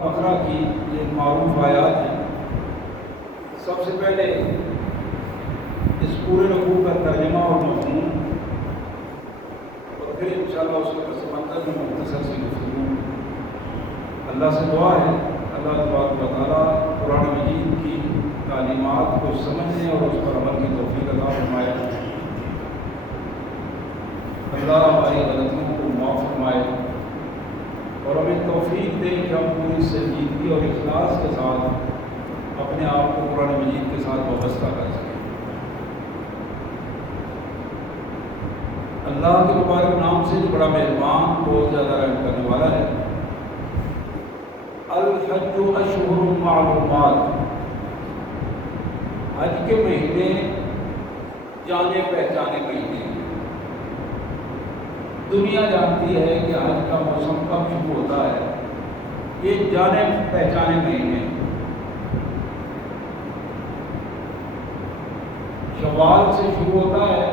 بقرہ کی یہ معروف آیات ہیں۔ سب سے پہلے اس پورے رکوع کا ترجمہ اور مفہوم، اور پھر انشاءاللہ اس کے پس منظر میں مختصر سی گفتگو۔ اللہ سے دعا ہے اللہ تبارک و تعالیٰ قرآن مجید کی تعلیمات کو سمجھنے اور اس پر عمل کی توفیق عطا فرمائے۔ اللہ ہماری غلطیوں کو معاف فرمائے اور ہمیں توفیق دے کہ ہم پوری سنجیدگی اور اخلاص کے ساتھ اپنے آپ کو قرآن مجید کے ساتھ وابستہ کر سکیں۔ اللہ کے مبارک نام سے جو بڑا مہربان بہت زیادہ رحم کرنے والا ہے۔ الحج اشہر معلومات، حج کے مہینے جانے پہچانے مہینے ہیں۔ دنیا جانتی ہے کہ حج کا موسم کب شروع ہوتا ہے، یہ جانے پہچانے مہینے ہیں۔ شوال سے شروع ہوتا ہے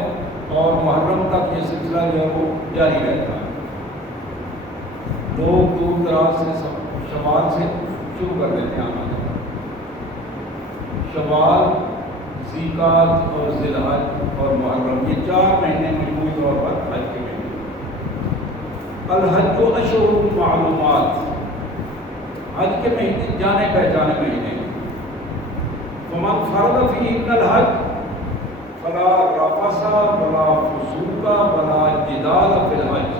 اور محرم تک یہ سلسلہ جو ہے وہ جاری رہتا ہے۔ لوگ دور دراز سے شوال سے شروع کر دیتے ہیں آنا۔ شوال، ذیقعدہ اور ذی الحج اور محرم، یہ 4 مہینے مجموعی طور پر حج کے مہینے۔ الحج اشہر معلومات، حج کے مہینے جانے پہچانے مہینے۔ فمن فرض فیہن الحج فلا رفث ولا فسوق ولا جدال فی الحج،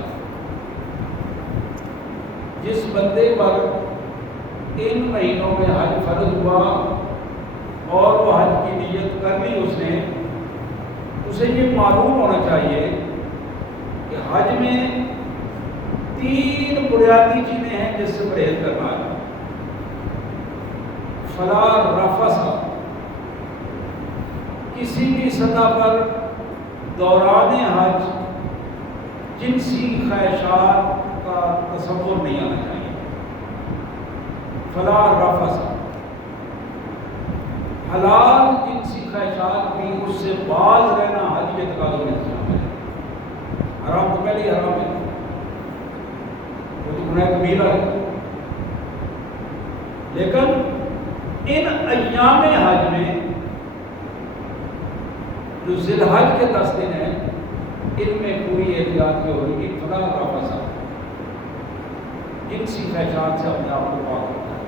جس بندے پر ان مہینوں میں حج فرض ہوا اور وہ حج کی نیت کر لی اس نے، اسے یہ معلوم ہونا چاہیے کہ حج میں 3 بنیادی چیزیں ہیں جس سے پرہیز کرنا ہے۔ فلا رفث، کسی بھی سطح پر دوران حج جنسی خواہشات کا تصور نہیں آنا چاہیے۔ فلا رفث، حلال جنسی خواہشات بھی اس سے باز رہنا حج کے تقاضوں میں شامل ہے۔ حرام تو پہلے ہی حرام ہے، وہ تو گناہ کبیرہ ہے، لیکن ان ایام حج میں جو ذی الحج کے 10 دن ہیں ان میں پوری احتیاط کی ہوگی۔ فلا رفث، جنسی خواہشات سے اپنے آپ کو پاک رکھنا ہے۔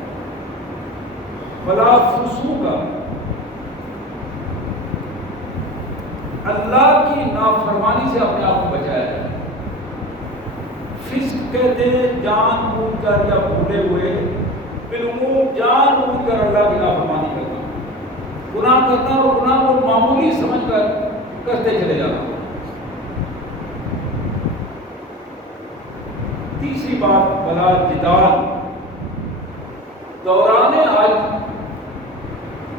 ولا فسوق، اللہ کی نافرمانی سے اپنے آپ کو بچایا ہے۔ فسق کہتے ہیں جان بوجھ کر یا بھولے ہوئے، بالعموم جان بوجھ کر اللہ کی نافرمانی کرنا، گناہ کرنا اور گناہ کو معمولی سمجھ کر کرتے چلے جانا۔ تیسری بات ولا جدال، دوران حج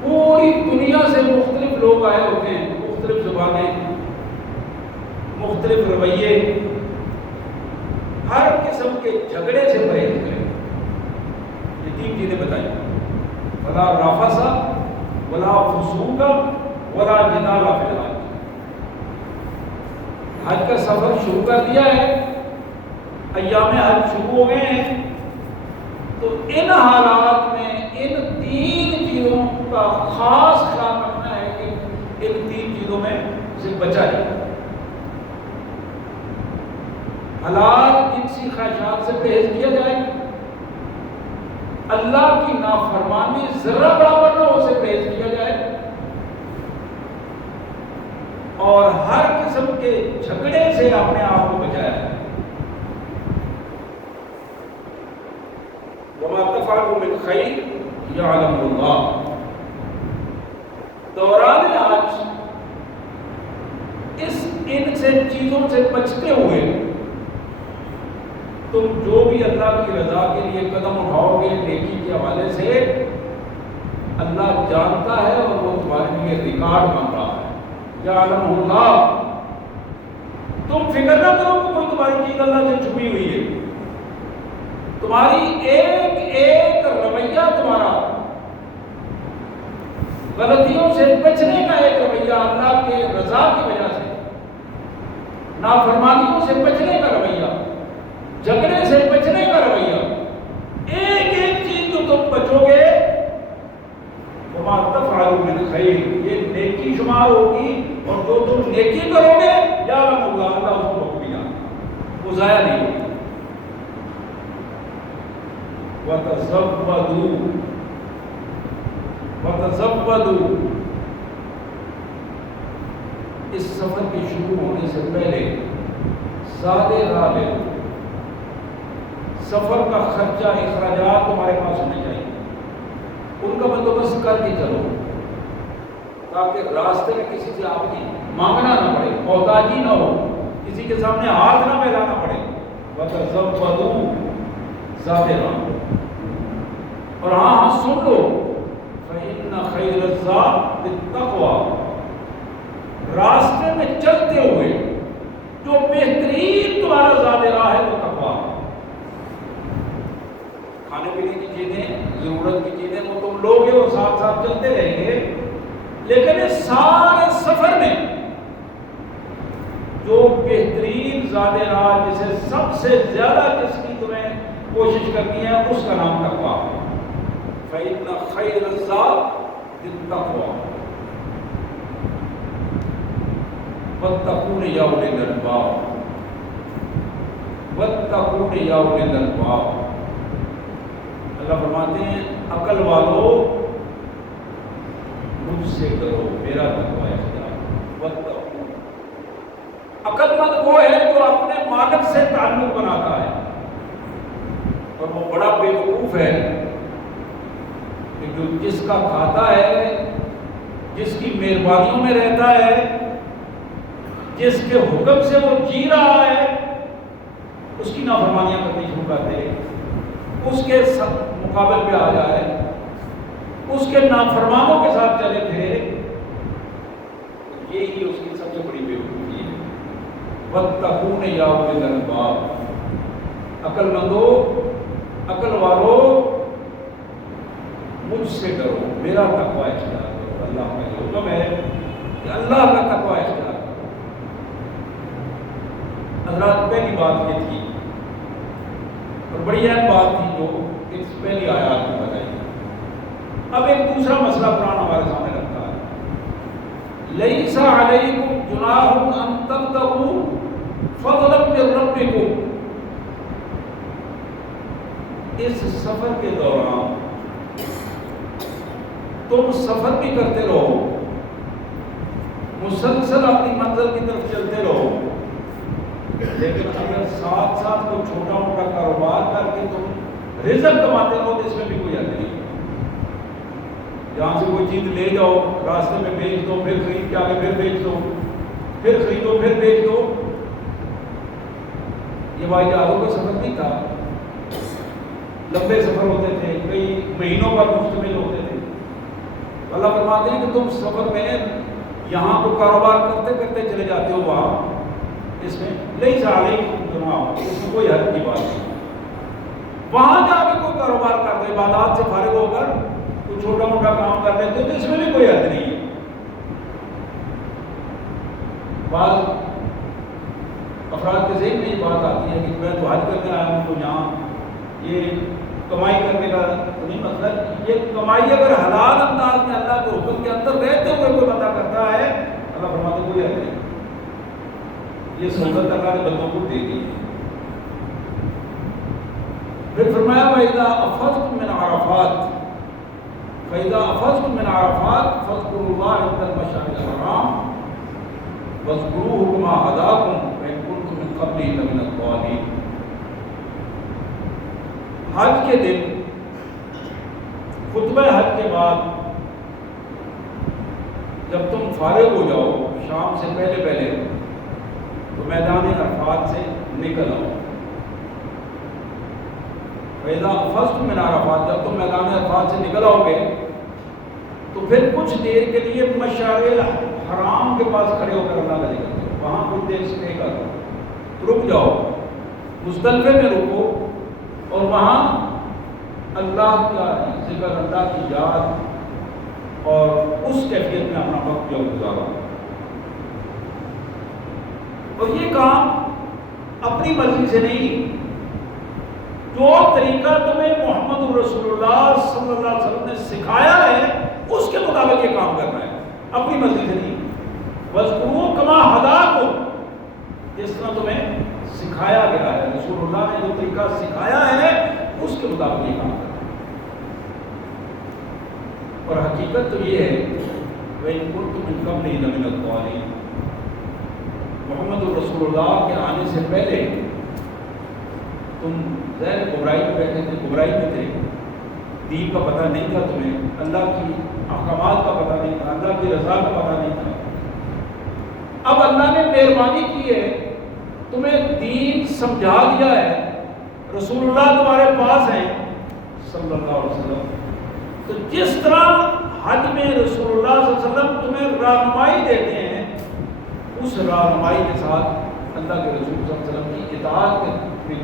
پوری دنیا سے مختلف لوگ آئے ہوتے ہیں، مختلف زبانیں، مختلف رویے، ہر قسم کے جھگڑے سے پرہیز کریں۔ یہ 3 چیزیں بتائیں، ولا رفث ولا فسوق ولا جدال فی الحج۔ حج کا سفر شروع کر دیا ہے، ایام حج شروع ہو گئے ہیں، تو ان حالات میں ان 3 چیزوں کا خاص خیال رکھنا ہے کہ ان 3 چیزوں میں سے بچا جائے۔ حلال جنسی خواہشات سے پرہیز کیا جائے، اللہ کی نافرمانی ذرہ برابر نہ ہو سے پرہیز کیا جائے، اور ہر قسم کے جھگڑے سے اپنے آپ کو بچایا جائے۔ وما تفعلوا من خیر یعلمہ اللہ، دوران حج ان سے چیزوں سے بچتے ہوئے تم جو بھی اللہ کی رضا کے لیے قدم اٹھاؤ گے نیکی کے حوالے سے، اللہ جانتا ہے اور وہ تمہارے لیے ریکارڈ بن رہا ہے۔ یعلمہ اللہ، تم فکر نہ کرو کہ کوئی تمہاری چیز اللہ سے چھپی ہوئی ہے، تمہاری ایک ایک رویہ، تمہارا غلطیوں سے بچنے کا ایک رویہ، اللہ کے رضا کی وجہ سے نافرمانیوں سے بچنے کا رویہ، جھگڑے سے بچنے کا رویہ، ایک ایک چیز تم بچو گے وما تفعلوا من خیر، یہ نیکی شمار ہوگی، اور جو تم نیکی کرو گے یعلم اللہ، اللہ اس کو بخود جانتا، وہ ضائع نہیں ہوگی۔ وَتَزَوَّدُوا اس سفر کے شروع ہونے سے پہلے زیادہ راہ لے لو، سفر کا خرچہ اخراجات تمہارے پاس ہونے چاہیے، ان کا بندوبست کر کے چلو تاکہ راستے میں کسی سے آپ کی مانگنا نہ پڑے، محتاجی نہ ہو، کسی کے سامنے ہاتھ نہ پھیلانا پڑے۔ وَتَزَوَّدُوا، زیادہ راہ لو، اور ہاں سن لو فَإِنَّ خَيْرَ الزَّادِ التَّقْوَىٰ، راستے میں چلتے ہوئے جو بہترین تمہارا زاد راہ ہے وہ تقویٰ ہے۔ کھانے پینے کی چیزیں، ضرورت کی چیزیں وہ تم لوگے، وہ ساتھ ساتھ چلتے رہیں گے، لیکن اس سارے سفر میں جو بہترین زاد راہ، جسے سب سے زیادہ جس کی تمہیں کوشش کرنی ہے، اس کا نام تقویٰ ہے۔ فَإِنَّ خَيْرَ الزَّادِ التَّقْوَىٰ وَاتَّقُونِ يَا أُولِي الْأَلْبَابِ، وَاتَّقُونِ يَا أُولِي الْأَلْبَابِ، اللہ فرماتے ہیں عقل والو مجھ سے ڈرو، میرا تقویٰ اختیار کرو۔ وَاتَّقُونِ، عقل مند وہ ہے جو اپنے مالک سے تعلق بناتا ہے، اور وہ بڑا بیوقوف ہے کہ جو جس کا کھاتا ہے، جس کی مہربانیوں میں رہتا ہے، جس کے حکم سے وہ جی رہا ہے، اس کی نافرمانیاں کرنی شروع کر دے، اس کے مقابل پہ آ جائے، اس کے نافرمانوں کے ساتھ چلے پھرے، یہی اس کی سب سے بڑی بیوقوفی ہے۔ وَاتَّقُونِ يَا أُولِي الْأَلْبَابِ، عقل مندو، عقل والو مجھ سے ڈرو، میرا تقویٰ اختیار کرو۔ اللہ کا یہ حکم ہے کہ اللہ کا تقویٰ اختیار کرو۔ حضرات پہلی بات یہ تھی، اور بڑی اہم بات تھی جو اس پہلی آیات میں بتائی۔ اب ایک دوسرا مسئلہ قرآن ہمارے سامنے رکھتا ہے، لَيْسَ عَلَيْكُمْ جُنَاحٌ أَن تَبْتَغُوا فَضْلًا مِّن رَّبِّكُمْ، اس سفر کے دوران تم سفر بھی کرتے رہو، مسلسل اپنی منزل کی طرف چلتے رہو، لیکن اگر ساتھ ساتھ کوئی چھوٹا موٹا کاروبار کر کے تم رزق کماتے رہو تو اس میں بھی کوئی حد نہیں۔ جہاں سے کوئی چیز لے جاؤ، راستے میں بیچ دو، پھر خرید کے آگے پھر بیچ دو، پھر خریدو پھر بیچ دو، یہ بھائی جہازوں کا سفر نہیں تھا، لمبے سفر ہوتے تھے، کئی مہینوں پر مشتمل ہوتے تھے۔ اللہ فرماتے ہیں کہ تم سفر میں یہاں کو کاروبار کرتے کرتے چلے جاتے ہو، وہاں اس میں لَيْسَ عَلَيْكُمْ جُنَاحٌ، اس میں کوئی حد کی بات نہیں۔ وہاں جا کے کوئی کاروبار کر دو، عبادات سے فارغ ہو کر کوئی چھوٹا موٹا کام کر لیتے تو اس میں بھی کوئی حد نہیں ہے۔ بعض افراد کے ذہن میں یہ بات آتی ہے کہ میں تو حج کرنے آیا ہوں، تو یہاں یہ کمائی کرنے کا نہیں مطلب، یہ کمائی اگر حلال انداز میں اللہ کے حکم کے اندر رہتے ہوئے کوئی پتہ کرتا ہے، اللہ فرماتے کوئی حد نہیں، یہ سہولت اللہ نے بندوں کو دے دی۔ پھر فرمایا وَإِذَا أَفَضْتُم مِّنْ عَرَفَاتٍ فَإِذَا أَفَضْتُم مِّنْ عَرَفَاتٍ فَاذْكُرُوا اللَّهَ عِندَ الْمَشْعَرِ الْحَرَامِ وَاذْكُرُوهُ كَمَا هَدَاكُمْ وَإِن كُنتُم مِّن قَبْلِهِ لَمِنَ الضَّالِّينَ۔ حج کے دن، خطبہ حج کے بعد جب تم فارغ ہو جاؤ شام سے پہلے پہلے، تو میدان عرفات سے نکل آؤ۔ فَإِذَا أَفَضْتُم مِّنْ عَرَفَاتٍ، جب تم میدان عرفات سے نکل آؤ گے تو پھر کچھ دیر کے لیے مشعر الحرام کے پاس کھڑے ہو کر اللہ کا ذکر کرو، وہاں کچھ دیر اسٹے کرو، رک جاؤ، مزدلفے میں رکو، اور وہاں اللہ کا ذکر، اللہ کی یاد اور اس کیفیت میں اپنا وقت جو گزارا۔ اور یہ کام اپنی مرضی سے نہیں، جو طریقہ تمہیں محمد رسول اللہ صلی اللہ علیہ وسلم نے سکھایا ہے اس کے مطابق یہ کام کرنا ہے، اپنی مرضی سے نہیں۔ وَاذْكُرُوا كَمَا هَدَاكُمْ، جس طرح تمہیں سکھایا گیا ہے، رسول اللہ نے جو طریقہ سکھایا ہے اس کے مطابق یہ کام کرنا ہے۔ اور حقیقت تو یہ ہے وَإِن كُنتُم مِّن قَبْلِهِ لَمِنَ الضَّالِّينَ، محمد رسول اللہ کے آنے سے پہلے تم ظاہر گمراہی میں بیٹھے تھے، گمراہی میں تھے، دین کا پتہ نہیں تھا تمہیں، اللہ کی احکامات کا پتہ نہیں تھا، اللہ کی رضا کا پتہ نہیں تھا۔ اب اللہ نے مہربانی کی ہے، تمہیں دین سمجھا دیا ہے، رسول اللہ تمہارے پاس ہیں صلی اللہ علیہ وسلم، تو جس طرح حج میں رسول اللہ صلی اللہ علیہ وسلم تمہیں رہنمائی دیتے ہیں، اس رہنمائی کے ساتھ اللہ کے رسول صلی اللہ علیہ وسلم کی اطاعت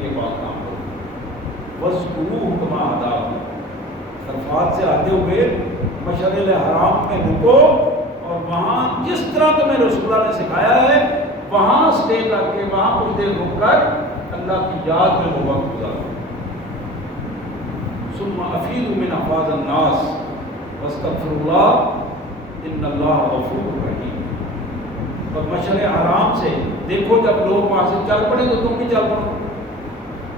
کے بعد کام کرو۔ وَاذْكُرُوهُ كَمَا هَدَاكُمْ، عرفات سے آتے ہوئے مشعر حرام میں رکو اور وہاں جس طرح تمہیں رسول اللہ نے سکھایا ہے وہاں اسٹے کر کے، وہاں کچھ دیر رک کر اللہ کی یاد میں وہ وقت گزارو۔ ثُمَّ أَفِيضُوا مِنْ أَفْوَاضِ النَّاسِ وَاسْتَغْفِرُوا اللَّهَ إِنَّ اللَّهَ غَفُورٌ رَحِيمٌ، اور مشعر حرام سے دیکھو، جب لوگ وہاں سے چل پڑے تو تم بھی چل پڑو،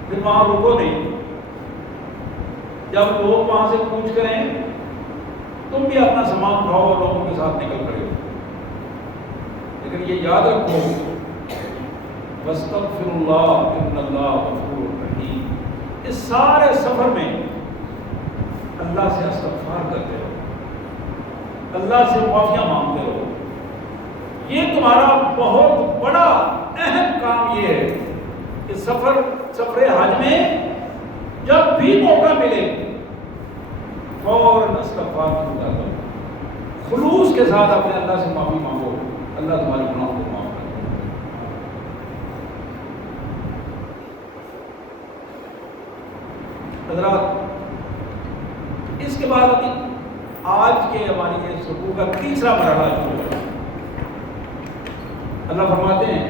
پھر وہاں رکو نہیں۔ جب لوگ وہاں سے کوچ کریں تم بھی اپنا سامان اٹھاؤ اور لوگوں کے ساتھ نکل پڑے ہو، لیکن یہ یاد رکھو وَاسْتَغْفِرُوا اللَّهَ إِنَّ اللَّهَ غَفُورٌ رَحِيمٌ، اس سارے سفر میں اللہ سے استغفار کرتے رہو، اللہ سے معافیاں مانگتے رہو۔ یہ تمہارا بہت بڑا اہم کام یہ ہے کہ سفر حج میں جب بھی موقع ملے فوراً استغفار کرو، خلوص کے ساتھ اپنے اللہ سے معافی مانگو، اللہ تمہارے گناہوں کو معاف کر دے۔ حضرات، اس کے بعد ابھی آج کے ہماری یہ سکوت کا تیسرا مرحلہ شروع ہے۔ اللہ فرماتے ہیں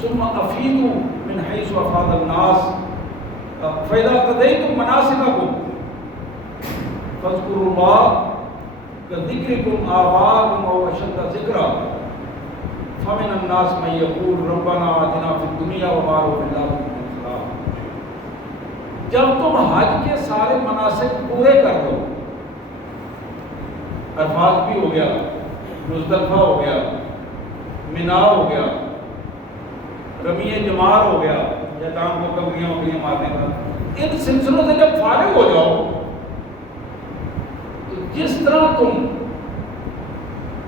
ثم افیدوا من حیث افاض الناس فاذا قضیتم مناسککم فاذکروا اللہ کذکرکم آباءکم او اشد ذکرا فمن الناس من یقول ربنا آتنا فی الدنیا وما له فی الآخرۃ من خلاق۔ جب تم حج کے سارے مناسک پورے کر دو، عرفات بھی ہو گیا، مزدلفہ ہو گیا، مینا ہو گیا، رمی جمار ہو گیا یا ٹانگ کو کبریاں وکریاں مارنے کا، ان سلسلوں سے جب فارغ ہو جاؤ تو جس طرح تم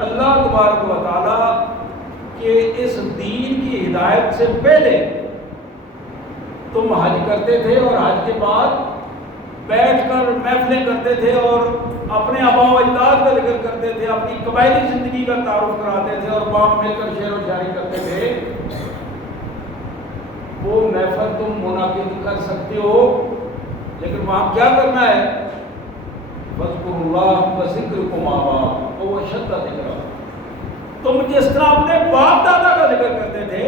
اللہ تبارک و تعالیٰ کے اس دین کی ہدایت سے پہلے تم حج کرتے تھے اور حج کے بعد بیٹھ کر محفلیں کرتے تھے اور اپنے آباء و اجداد کا ذکر کرتے تھے، اپنی قبائلی زندگی کا تعارف کراتے تھے اور وہاں مل کر شعر و شاعری کرتے تھے، وہ محفل تم منعقد کر سکتے ہو، لیکن وہاں کیا کرنا ہے؟ فاذکروا اللہ کذکرکم آباءکم او اشد ذکرا۔ تم جس طرح اپنے باپ دادا کا ذکر کرتے تھے،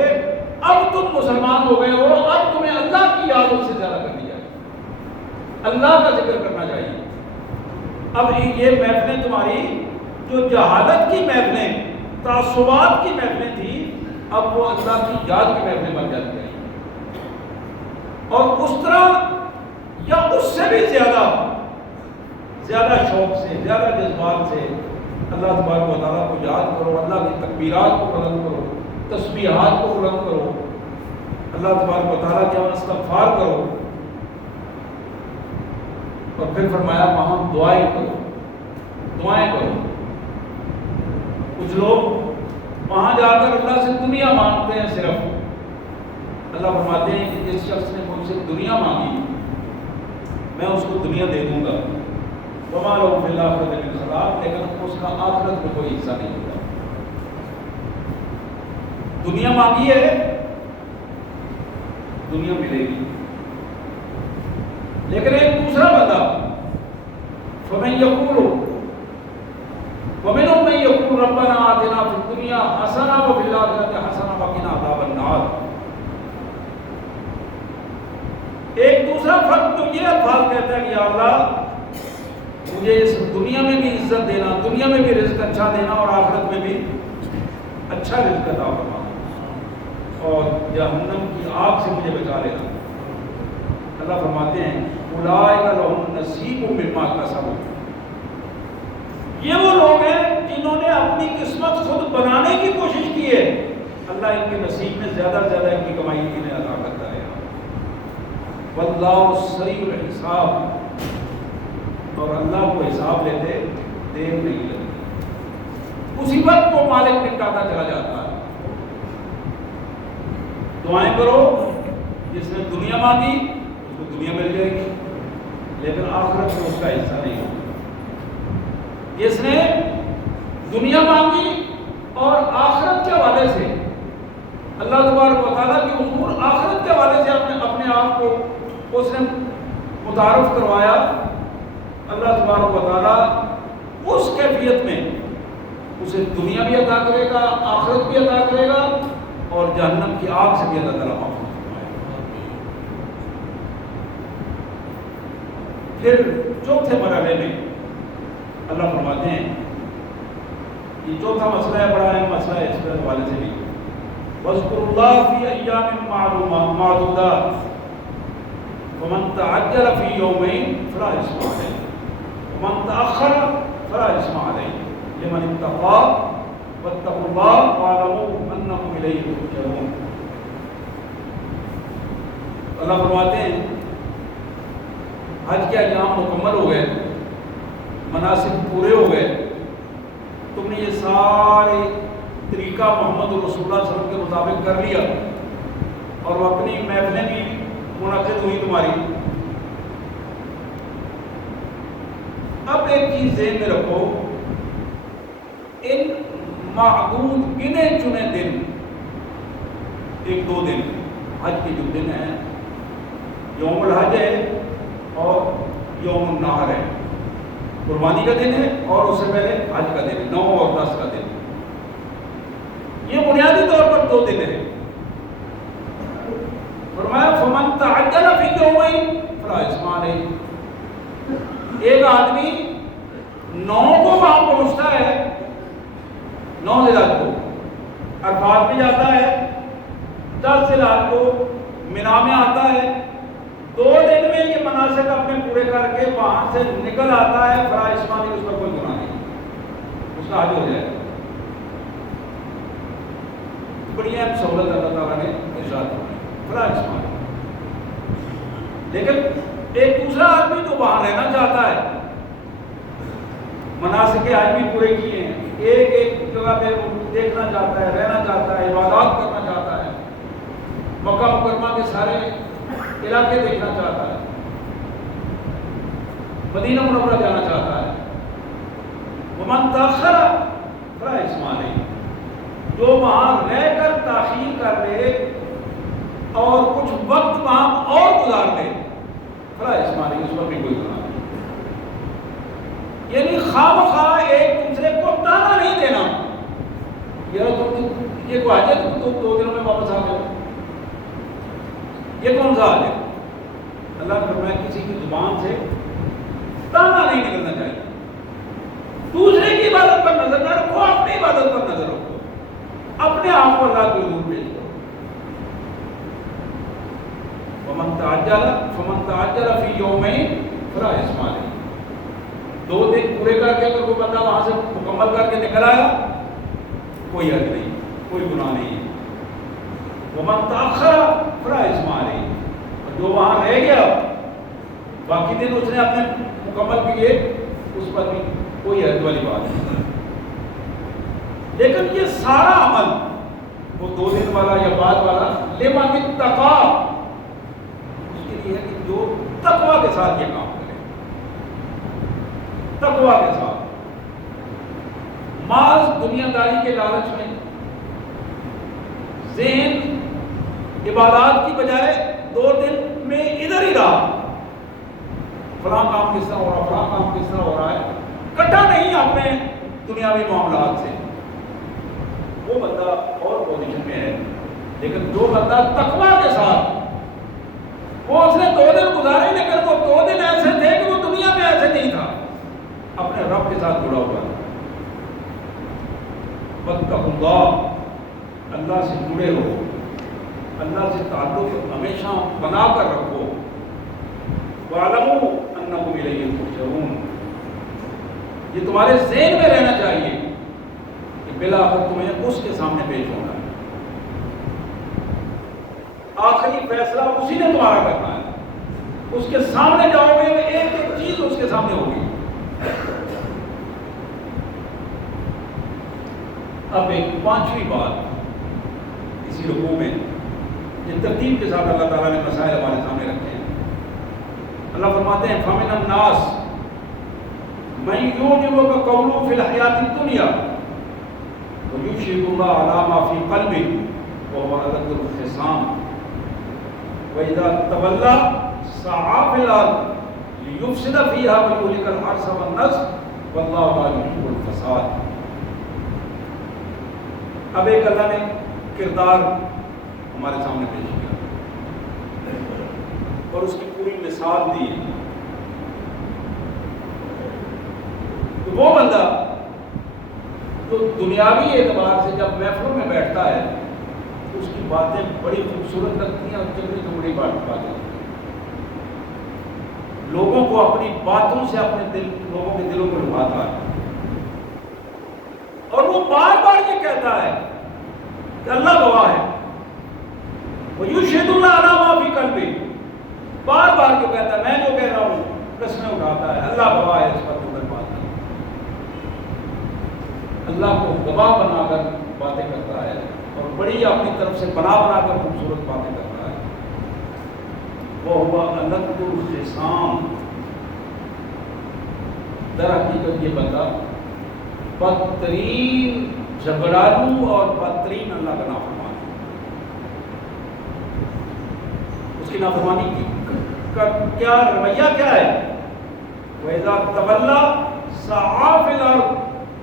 اب تم مسلمان ہو گئے ہو، اب تمہیں اللہ کی یاد اس سے زیادہ کرنی چاہیے، اللہ کا ذکر کرنا چاہیے۔ اب یہ محفلیں تمہاری جو جہالت کی محفلیں، تعصبات کی محفلیں تھیں، اب وہ اللہ کی یاد کی محفلیں بن جاتی ہیں، اور اس طرح یا اس سے بھی زیادہ شوق سے، زیادہ جذبات سے اللہ تبارک و تعالیٰ کو یاد کرو، اللہ کی تکبیرات کو بلند کرو، تسبیحات کو بلند کرو، اللہ تبارک و تعالیٰ کے استغفار کرو، اور پھر فرمایا وہاں دعائیں کرو۔ کچھ لوگ وہاں جا کر اللہ سے دنیا مانگتے ہیں، صرف اللہ فرماتے ہیں کہ جس شخص نے مجھ سے دنیا مانگی میں اس کو دنیا دے دوں گا، وما له فی الآخرۃ من خلاق، لیکن اس کا آخرت میں کوئی حصہ نہیں ہوگا۔ دنیا مانگی ہے، دنیا ملے گی، لیکن ایک دوسرا بندہ فمن یقول ومنهم من یقول ربنا آتنا فی الدنیا حسنہ وفی الآخرۃ حسنہ وقنا عذاب النار۔ ایک دوسرا دوسرا فرق تو یہ الفاظ کہتا ہے کہ یا اللہ مجھے اس دنیا میں بھی عزت دینا، دنیا میں بھی رزق اچھا دینا، اور آخرت میں بھی اچھا رزق عطا فرمانا، اور جہنم کی آگ سے مجھے بچا لینا۔ اللہ فرماتے ہیں اولئک لہم نصیب مما کسبوا، یہ وہ لوگ ہیں جنہوں نے اپنی قسمت خود بنانے کی کوشش کی ہے، اللہ ان کے نصیب میں زیادہ سے زیادہ ان کی کمائی انہیں عطا کرتا ہے۔ واللہ سریع الحساب، اور اللہ کو حساب لیتے دیر نہیں لگتی، اسی وقت وہ مالک نپٹاتا چلا جاتا ہے۔ دعائیں کرو، جس نے دنیا مانگی اس کو دنیا مل جائے گی، لیکن آخرت میں اس کا حصہ نہیں ہوگا۔ جس نے دنیا مانگی اور آخرت کے حوالے سے اللہ تبارک و تعالیٰ کی امور آخرت کے حوالے سے اپنے آپ کو اس نے متعارف کروایا، اللہ تبارک و تعالیٰ اس کیفیت میں اسے دنیا بھی عطا کرے گا، آخرت بھی عطا کرے گا، اور جہنم کی آگ سے بھی اللہ تعالیٰ محفوظ فرمائے گا۔ پھر چوتھے مرحلے میں اللہ فرماتے ہیں، یہ چوتھا مسئلہ ہے، بڑا اہم مسئلہ ہے، اس کے حوالے سے بھی وَاذْكُرُوا اللَّهَ فِي أَيَّامٍ مَّعْدُودَاتٍ وَمَن تَعَجَّلَ فِي يَوْمَيْنِ فَلَا إِثْمَ عَلَيْهِ وَمَن تَأَخَّرَ فَلَا إِثْمَ عَلَيْهِ لِمَنِ اتَّقَىٰ وَاتَّقُوا اللَّهَ وَاعْلَمُوا أَنَّكُمْ إِلَيْهِ تُحْشَرُونَ۔ اللہ فرماتے ہیں حج کے ایام مکمل ہو گئے، مناسک پورے ہو گئے، تم نے یہ سارے طریقہ محمد رسول اللہ صلی اللہ علیہ وسلم کے مطابق کر لیا، اور وہ اپنی محفلیں بھی منعقد ہوئی تمہاری۔ اب ایک چیز ذہن میں رکھو، ان معدود گنے چنے دن، ایک دو دن حج کے جو دن ہیں، یوم الحج ہے اور یوم النحر ہے، قربانی کا دن ہے، اور اس سے پہلے حج کا دن ہے، 9 اور 10 کا دن، یہ بنیادی طور پر 2 دن ہے۔ فرمایا فمن تعجل فی یومین فلا اثم علیہ، ایک آدمی 9 کو وہاں پہنچتا ہے، 9 ذی الحج کو عرفات میں جاتا ہے، 10 ذی الحج کو مینا میں آتا ہے، 2 دن میں یہ مناسک اپنے پورے کر کے وہاں سے نکل آتا ہے، فلا اثم علیہ، اس پر کوئی گناہ نہیں، اس کا حج ہو جائے گا۔ بڑی اہم سہولت اللہ تعالیٰ نے ارشاد فرمائی، فلا اثم علیہ۔ لیکن ایک دوسرا آدمی تو وہاں رہنا چاہتا ہے، مناسک حج بھی پورے کیے ہیں، ایک ایک جگہ پہ دیکھنا چاہتا ہے، رہنا چاہتا ہے، عبادات کرنا چاہتا ہے، مکہ مکرمہ کے سارے علاقے دیکھنا چاہتا ہے، مدینہ منورہ جانا چاہتا ہے۔ ومن تأخر فلا اثم علیہ، جو وہاں رہ کر تاخیر کر لے اور کچھ وقت وہاں اور گزار دے، فلا اثم علیہ، اس پر بھی کوئی گناہ نہیں۔ یعنی خواہ مخواہ ایک دوسرے کو تانا نہیں دینا، یار تم یہ کو حج ہے تو 2 دنوں میں واپس آ جاؤ، یہ کون سا حج ہے؟ اللہ نے فرمایا کسی کی زبان سے تانا نہیں نکلنا چاہیے، دوسرے کی عبادت پر نظر نہ رکھو، اپنی عبادت پر نظر رکھو، اپنے آپ کو اللہ کی حضور پیش کرو۔ فمن تعجل فی یومین فلا اثم علیہ، 2 دن پورے کر کے اگر کوئی بندہ وہاں سے مکمل کر کے نکل آیا، کوئی حرج نہیں، کوئی گناہ نہیں ہے۔ ومن تأخر فلا اثم علیہ، اور جو وہاں رہ گیا باقی دن اس نے اپنے مکمل کیے، اس پر بھی کوئی حرج والی بات نہیں۔ لیکن یہ سارا عمل، وہ 2 دن والا یا بعد والا، لمن اتقیٰ، اس کے لیے ہے کہ جو تقویٰ کے ساتھ یہ کام کرے، تقویٰ کے ساتھ، محض دنیا داری کے لالچ میں ذہن عبادات کی بجائے 2 دن میں ادھر ہی رہا، فلاں کام کس طرح ہو رہا، فلاں کام کس طرح ہو رہا ہے، کٹا نہیں اپنے دنیاوی معاملات سے، وہ بندہ اور پوزیشن میں ہے۔ لیکن جو بندہ تقویٰ کے ساتھ وہ اس نے 2 دن گزارے لیکن وہ 2 دن ایسے تھے کہ وہ دنیا میں ایسے نہیں تھا، اپنے رب کے ساتھ جڑا ہوا تھا۔ واتقوا اللہ، اللہ سے جڑے رہو، اللہ سے تعلق ہمیشہ بنا کر رکھو۔ وَاعْلَمُوا أَنَّكُمْ إِلَيْهِ تُحْشَرُونَ، یہ تمہارے ذہن میں رہنا چاہیے کہ بالآخر تمہیں اس کے سامنے پیش ہونا ہے، آخری فیصلہ اسی نے تمہارا کرنا ہے، اس کے سامنے جاؤ گے، ایک ایک چیز اس کے سامنے ہوگی۔ اب ایک 5ویں بات اسی رکوع میں، یہ ترتیب کے ساتھ اللہ تعالیٰ نے مسائل ہمارے سامنے رکھے ہیں۔ اللہ فرماتے ہیں فَمِنَ النَّاسِ مَن يُعْجِبُكَ قَوْلُهُ فِي الْحَيَاةِ الدُّنْيَا وَيُشْهِدُ اللَّهَ عَلَىٰ مَا فِي قَلْبِهِ وَهُوَ أَلَدُّ الْخِصَامِ وَإِذَا تَوَلَّىٰ سَعَىٰ فِي الْأَرْضِ لِيُفْسِدَ فِيهَا وَيُهْلِكَ الْحَرْثَ وَالنَّسْلَ وَاللَّهُ لَا يُحِبُّ الْفَسَادَ۔ اب ایک اللہ نے کردار ہمارے سامنے پیش کیا اور اس کی پوری مثال دی ہے کہ وہ بندہ جو دنیاوی اعتبار سے جب محفلوں میں بیٹھتا ہے تو اس کی باتیں بڑی خوبصورت لگتی ہیں اور چمڑی چمڑی باتیں، لوگوں کو اپنی باتوں سے لوگوں کے دلوں کو لبھاتا ہے، اور وہ بار بار یہ کہتا ہے کہ اللہ گواہ ہے، وَيُشْهِدُ اللَّهَ عَلَىٰ مَا فِي قَلْبِهِ، بار بار جو کہتا ہے، میں جو کہہ رہا ہوں قسمیں اٹھاتا ہے، اللہ گواہ ہے اس پر جو میں بات کرتا ہوں، اللہ کو گواہ بنا کر باتیں کرتا ہے اور بڑی اپنی طرف سے بنا کر خوبصورت باتیں کرتا ہے۔ وَهُوَ أَلَدُّ الْخِصَامِ، در حقیقت یہ بندہ بدترین جھگڑالو اور بدترین اللہ کا نافرمان ہے۔ اس کی نافرمانی کا کیا رویہ کیا ہے؟ وَإِذَا تَوَلَّىٰ سَعَىٰ فِي الْأَرْضِ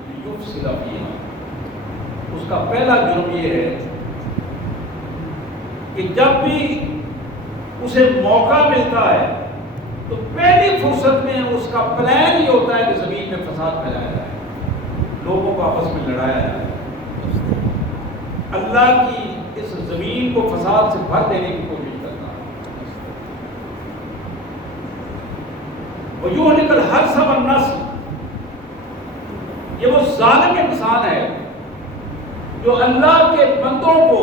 لِيُفْسِدَ فِيهَا، اس کا پہلا جرم یہ ہے کہ جب بھی اسے موقع ملتا ہے تو پہلی فرصت میں اس کا پلان یہ ہوتا ہے کہ زمین میں فساد پھیلایا جائے، لوگوں کو آپس میں لڑایا جائے، اللہ کی اس زمین کو فساد سے بھر دینے کی کوشش کرتا ہے۔ وَيُهْلِكَ الْحَرْثَ وَالنَّسْلَ، یہ وہ ظالم انسان ہے جو اللہ کے بندوں کو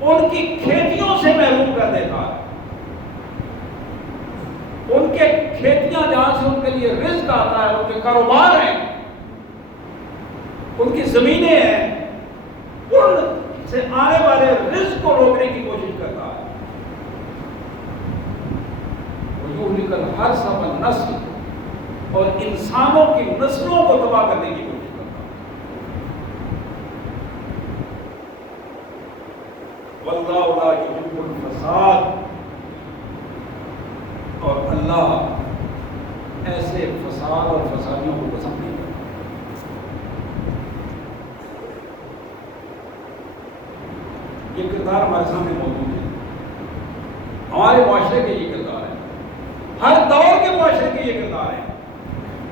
ان کی کھیتیوں سے محروم کر دیتا ہے، ان کے کھیتیاں جہاں سے ان کے لیے رزق آتا ہے، ان کے کاروبار ہیں، ان کی زمینیں ہیں، ان سے آنے والے رزق کو روکنے کی کوشش کرتا ہے۔ وَيُهْلِكَ الْحَرْثَ وَالنَّسْلَ، اور انسانوں کی نسلوں کو تباہ کرنے کی کوشش کرتا ہے۔ وَاللَّهُ لَا يُحِبُّ الْفَسَادَ، اور اللہ ایسے فساد اور فسادیوں کو پسند نہیں کرتا۔ یہ کردار ہمارے سامنے موجود ہے، ہمارے معاشرے کے یہ کردار ہے، ہر دور کے معاشرے کے یہ کردار ہے۔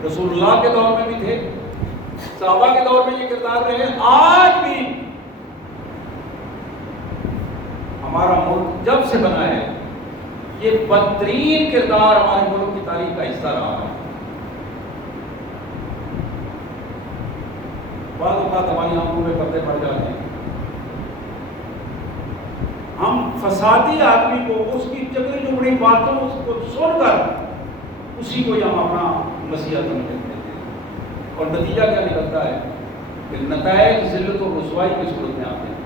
رسول اللہ کے دور میں بھی تھے، صحابہ کے دور میں یہ کردار رہے، آج بھی ہمارا ملک جب سے بنا ہے یہ بدترین کردار ہمارے ملک کی تاریخ کا حصہ رہا ہے۔ بعض اوقات ہماری آنکھوں میں پردے پڑ جاتے ہیں، ہم فسادی آدمی کو اس کی چکری چمڑی باتوں کو سن کر اسی کو ہم اپنا مسیحا سمجھ لیتے ہیں، اور نتیجہ کیا نکلتا ہے کہ نتائج ذلت و رسوائی کی صورت میں آتے ہیں۔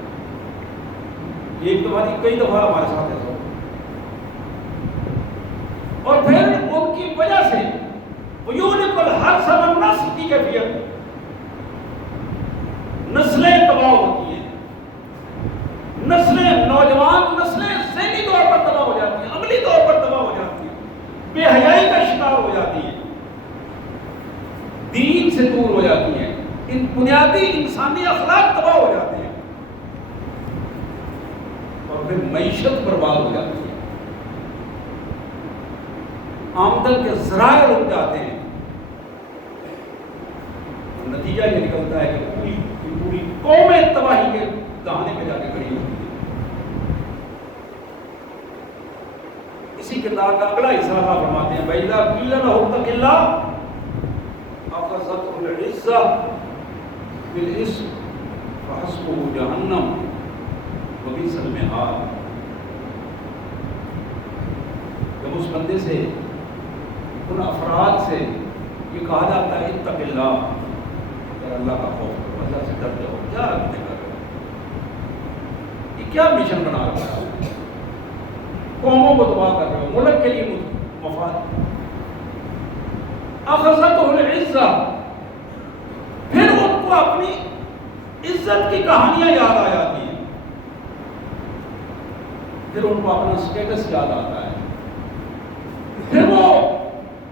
یہ ایک دفعہ کئی دفعہ ہمارے ساتھ ایسا، اور پھر ان کی وجہ سے وَيُهْلِكُ الْحَرْثَ وَالنَّسْلَ کی کیفیت، نسلیں تباہ ہوتی ہیں، نسلیں، نوجوان نسلیں ذہنی طور پر تباہ ہو جاتی ہیں، عملی طور پر تباہ ہو جاتی ہیں، بے حیائی کا شکار ہو جاتی ہیں، دین سے دور ہو جاتی ہیں، ان بنیادی انسانی اخلاق تباہ ہو جاتے ہیں، اور پھر معیشت برباد ہو جاتی ہے۔ آمدن کے ذرائع رک جاتے ہیں، نتیجہ یہ نکلتا ہے کہ پوری کی پوری قومیں تباہی کے دہانے پہ جا کے کھڑی ہوتی ہے۔ اسی کردار کا اگلا حصہ اللہ فرماتے ہیں وَإِذَا قِيلَ لَهُ اتَّقِ اللَّهَ أَخَذَتْهُ الْعِزَّةُ بِالْإِثْمِ فَحَسْبُهُ جَهَنَّمُ وَبِئْسَ الْمِهَادُ۔ جب اس بندے سے، ان افراد سے یہ کہا جاتا ہے اتق اللہ، اللہ کا خوف کرو، اللہ سے ڈر جاؤ، کیا کر رہے ہو؟ یہ کیا مشن بنا رہا ہے؟ قوموں کو تباہ کر رہے ہو، ملک کے لیے مفاد۔ اخذتہ العزہ، پھر ان کو اپنی عزت کی کہانیاں یاد آ جاتی ہیں، پھر ان کو اپنا سٹیٹس یاد آتا ہے، پھر وہ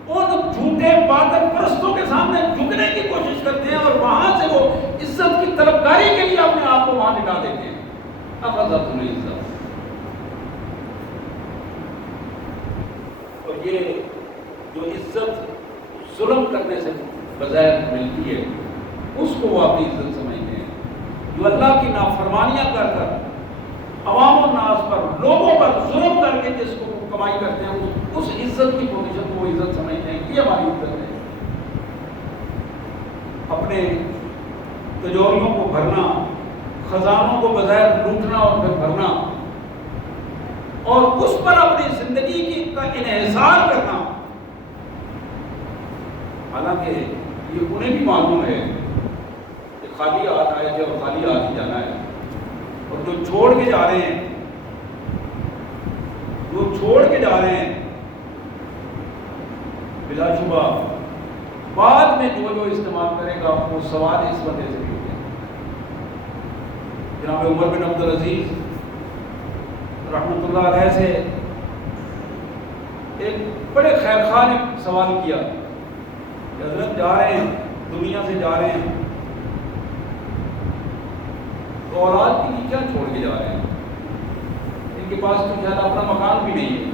ان جھوٹے باطل پرستوں کے سامنے جھکنے کی کوشش کرتے ہیں اور وہاں سے وہ عزت کی طلبگاری کے لیے اپنے آپ کو وہاں لٹا دیتے ہیں۔ اخذت العزہ، اور یہ جو عزت ظلم کرنے سے بظاہر ملتی ہے، اس کو وہ اپنی عزت سمجھتے ہیں۔ جو اللہ کی نافرمانیاں کر کر عوام الناس پر، لوگوں پر ظلم کر کے جس کو کمائی کرتے ہیں، اس عزت کی پوزیشن کو عزت سمجھتے ہیں کہ ہماری عزت ہے۔ اپنے تجوریوں کو بھرنا، خزانوں کو بظاہر لوٹنا اور پھر بھرنا، اور اس پر اپنی زندگی کا انحصار کرنا، حالانکہ یہ انہیں بھی معلوم ہے کہ خالی ہاتھ آئے تھے اور خالی ہاتھ ہی جانا ہے، اور جو چھوڑ کے جا رہے ہیں، جو چھوڑ کے جا رہے ہیں، بلا شبہ بعد میں جو استعمال کرے گا وہ سوال اس وجہ سے بھی ہوتے ہیں۔ جناب عمر بن عبدالعزیز رحمۃ اللہ علیہ سے ایک بڑے خیر خواہ نے سوال کیا کہ حضرت جا رہے ہیں، دنیا سے جا رہے ہیں، تو اولاد کے لیے کیا چھوڑ کے جا رہے ہیں؟ ان کے پاس تو شاید اپنا مکان بھی نہیں ہے،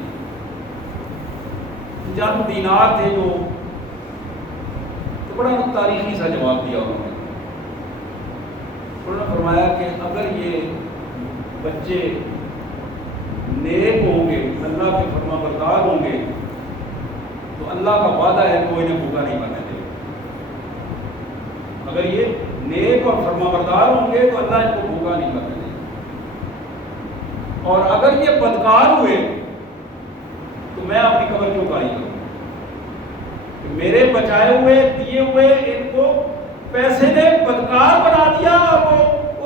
چند دینار تھے جو، تو بڑا تاریخی سا جواب دیا انہوں نے فرمایا کہ اگر یہ بچے نیک ہوں گے، اللہ کے فرما بردار ہوں گے، تو اللہ کا وعدہ ہے کہ وہ انہیں بھوکا نہیں مرنے دے گا۔ اگر یہ نیک اور فرما بردار ہوں گے تو اللہ ان کو بھوکا نہیں مرنے دے گا، اور اگر یہ بدکار ہوئے تو میں اپنی قبر کیوں کاری کروں؟ میرے بچائے ہوئے دیے ہوئے ان کو پیسے نے بدکار بنا دیا، اور وہ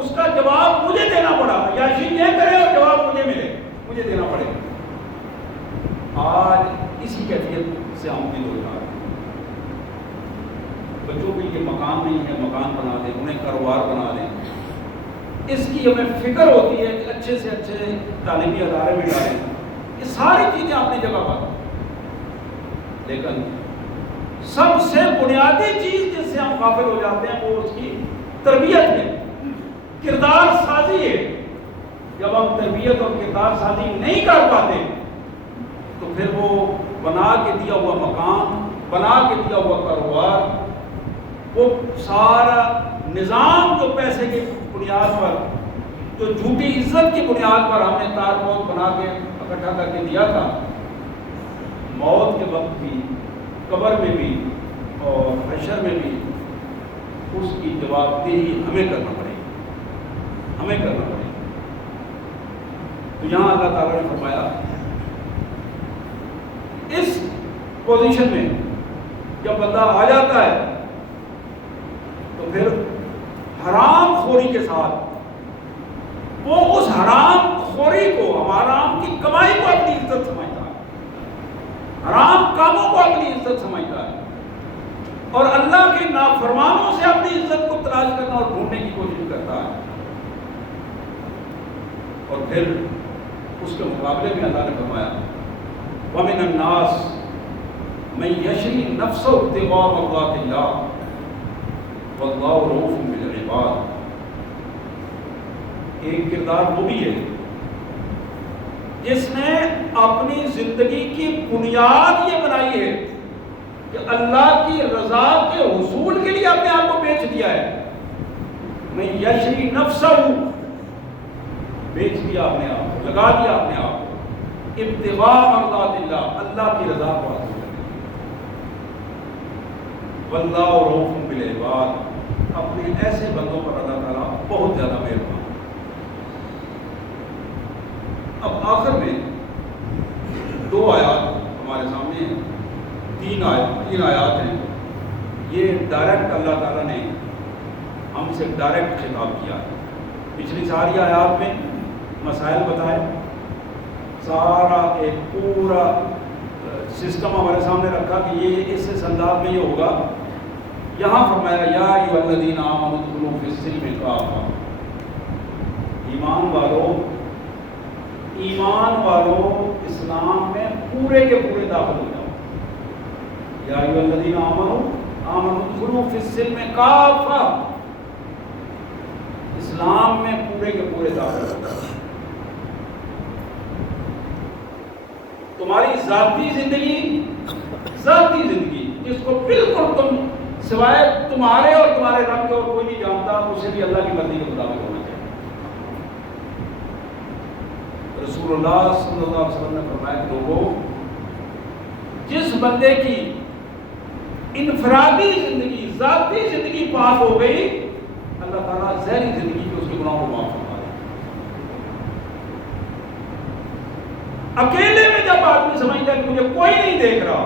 اس کا جواب مجھے دینا پڑا، یاشی یہ کرے اور جواب مجھے ملے، مجھے دینا پڑے۔ آج اسی کیفیت سے ہم بھی دو رہا ہیں۔ بچوں کے لیے مکان نہیں ہے، مکان بنا دیں، انہیں کاروبار بنا دیں، اس کی ہمیں فکر ہوتی ہے کہ اچھے سے اچھے تعلیمی ادارے میں ڈالیں، یہ ساری چیزیں اپنی جگہ پر، لیکن سب سے بنیادی چیز جس سے ہم غافل ہو جاتے ہیں وہ اس کی تربیت ہے، کردار سازی ہے۔ جب ہم تربیت اور کردار سازی نہیں کر پاتے تو پھر وہ بنا کے دیا ہوا مکان، بنا کے دیا ہوا کاروبار، وہ سارا نظام جو پیسے کی بنیاد پر، جو جھوٹی عزت کی بنیاد پر ہم نے تار پوت بنا کے اکٹھا کر کے دیا تھا، موت کے وقت بھی، قبر میں بھی اور حشر میں بھی اس کی جواب دہی ہمیں کرنا پڑے گی، ہمیں کرنا پڑے گی۔ تو یہاں اللہ تعالیٰ نے فرمایا اس پوزیشن میں جب بندہ آ جاتا ہے تو پھر حرام خوری کے ساتھ وہ اس حرام خوری کو، حرام کی کمائی کو اپنی عزت سمجھتا ہے، حرام کاموں کو اپنی عزت سمجھتا ہے، اور اللہ کے نافرمانوں سے اپنی عزت کو تلاش کرنا اور ڈھونڈنے کی کوشش کرتا ہے۔ اور پھر اس کے مقابلے میں اللہ نے فرمایا وَمِنَ النَّاسِ مَن يَشْرِي نَفْسَهُ ابْتِغَاءَ مَرْضَاتِ اللَّهِ وَاللَّهُ رَءُوفٌ بِالْعِبَادِ۔ ایک کردار وہ بھی ہے جس نے اپنی زندگی کی بنیاد یہ بنائی ہے کہ اللہ کی رضا کے حصول کے لیے اپنے آپ کو بیچ دیا ہے. میں یشری نفسہ ہوں، بیچ دیا اپنے آپ کو، لگا دیا اپنے آپ کو ابتغاء مرضات اللہ، اللہ کی رضا کو حاصل کرنے کے لیے. واللہ رؤوف بالعباد، اپنے ایسے بندوں پر اللہ تعالیٰ بہت زیادہ مہربان. اب آخر میں 2 آیات ہمارے سامنے ہیں، 3 آیات ہیں. یہ ڈائریکٹ اللہ تعالیٰ نے ہم سے ڈائریکٹ خطاب کیا ہے. پچھلی ساری آیات میں مسائل بتائے، سارا ایک پورا سسٹم ہمارے سامنے رکھا کہ یہ اس انداز میں یہ ہوگا. یہاں فرمایا یا ایھا الذین آمنوا ادخلوا فی السلم کافہ، ایمان والو اسلام میں پورے کے پورے داخل ہو جاؤ. یا ایھا الذین آمنوا ادخلوا فی السلم کافہ، اسلام میں پورے کے پورے داخل ہو جاؤ. تمہاری ذاتی زندگی جس کو بالکل تم سوائے تمہارے اور تمہارے رب کے اور کوئی نہیں جانتا، اسے بھی اللہ کی مرضی کے مطابق ہونا چاہیے. رسول اللہ صلی اللہ علیہ وسلم نے فرمایا کہ لوگوں، جس بندے کی انفرادی زندگی، ذاتی زندگی پاک ہو گئی، اللہ تعالیٰ ظاہری زندگی کے اس کے گناہوں کو معاف فرما دے. اکیلے میں جب آدمی سمجھتا ہے کہ مجھے کوئی نہیں دیکھ رہا،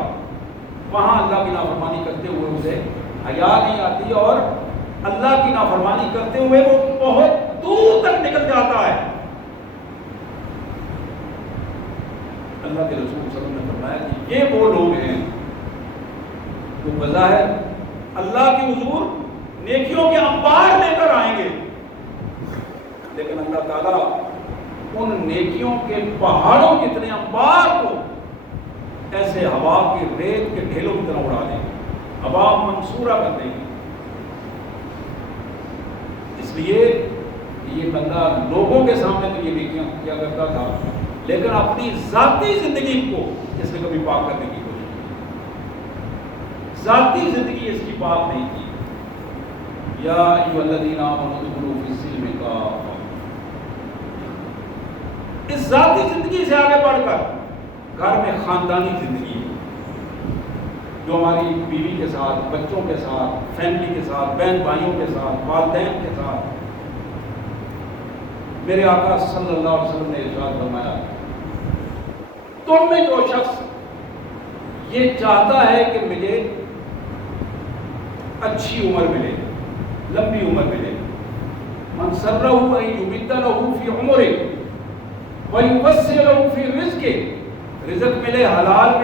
وہاں اللہ کی نافرمانی کرتے ہوئے اسے حیا نہیں آتی، اور اللہ کی نافرمانی کرتے ہوئے وہ بہت دور تک نکل جاتا ہے. اللہ کے رسول صلی اللہ علیہ وسلم نے فرمایا کہ یہ وہ لوگ ہیں جو بظاہر اللہ کے حضور نیکیوں کے انبار لے کر آئیں گے، لیکن اللہ تعالیٰ ان نیکیوں کے پہاڑوں جتنے انبار کو ایسے ہوا کے ریت کے ڈھیلوں کی طرح اڑا دیں گے، ہوا منصورہ کر دیں گے. اس لیے یہ بندہ لوگوں کے سامنے تو یہ نیکیاں کیا کرتا تھا، لیکن اپنی ذاتی زندگی کو اس نے کبھی پاک کرنے کی کوشش کی. ذاتی زندگی اس کی پاک نہیں کی. یا ایھا الذین آمنوا ادخلوا فی السلم کافہ. اس ذاتی زندگی سے آگے بڑھ کر گھر میں خاندانی زندگی، جو ہماری بیوی کے ساتھ، بچوں کے ساتھ، فیملی کے ساتھ، بہن بھائیوں کے ساتھ، والدین کے ساتھ. میرے آقا صلی اللہ علیہ وسلم نے ارشاد فرمایا، تم میں جو شخص یہ چاہتا ہے کہ مجھے اچھی عمر ملے، لمبی عمر ملے، من سرہ ان یمد لہ فی عمرہ ویوسع لہ فی رزقہ، رزق ملے، حلال